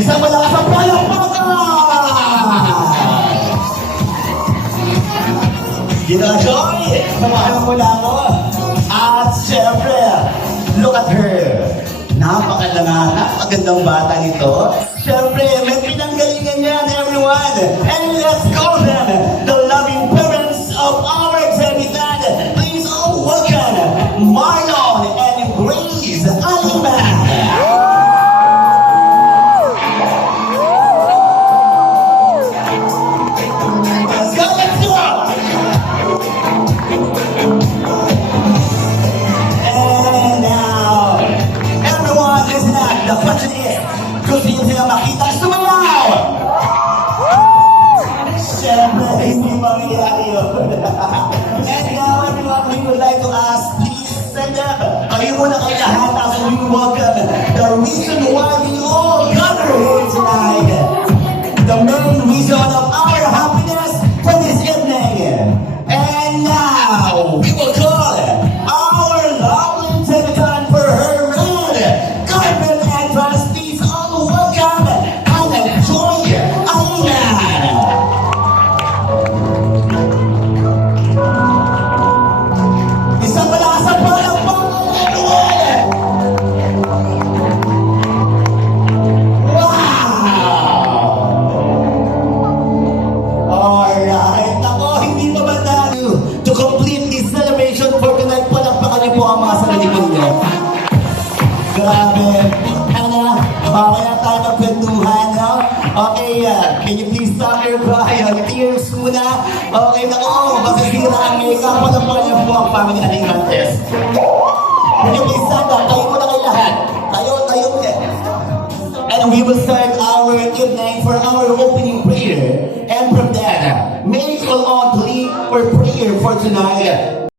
Isang malakas ang palakpakan! Gina-joy! Samahan mo lang ako. At syempre, look at her. Napakagandang bata nito. Syempre, may pinanggalingan yan, everyone. And let's call them the loving parents of our exhibitant. Please all welcome Marlon and Grace Aliman. Let's go, let's go! And now, everyone, listen up. The question is, gusto niyo sila makita sumayaw? Siyempre, hindi mangyayari yun. And now, everyone, we would like to ask, please stand up. Kayo muna kayo lahat as we welcome the reason why we all gather here tonight. The main reason of our happiness for this evening. And now, we will call our lovely debutant for her red carpet entrance. Please all welcome and enjoy Aliman. Isang malakas ang palakpakan, everyone! Alright, ako, hindi pa ba tayo to complete this celebration for tonight? Palakpakan niyo po ang mga sarili niyo. Grabe. Ano, kaya tayo magkwentuhan, no? Okay, can you please stop your cry? Tears muna. Okay, nako, masasira ang makeup. Palakpakan niyo po ang family Alimantes. Can you please stand up? Tayo muna kayo lahat. Tayo ulit. And we will start our evening for our opening prayer. And from there, may we all on to lead for prayer for tonight.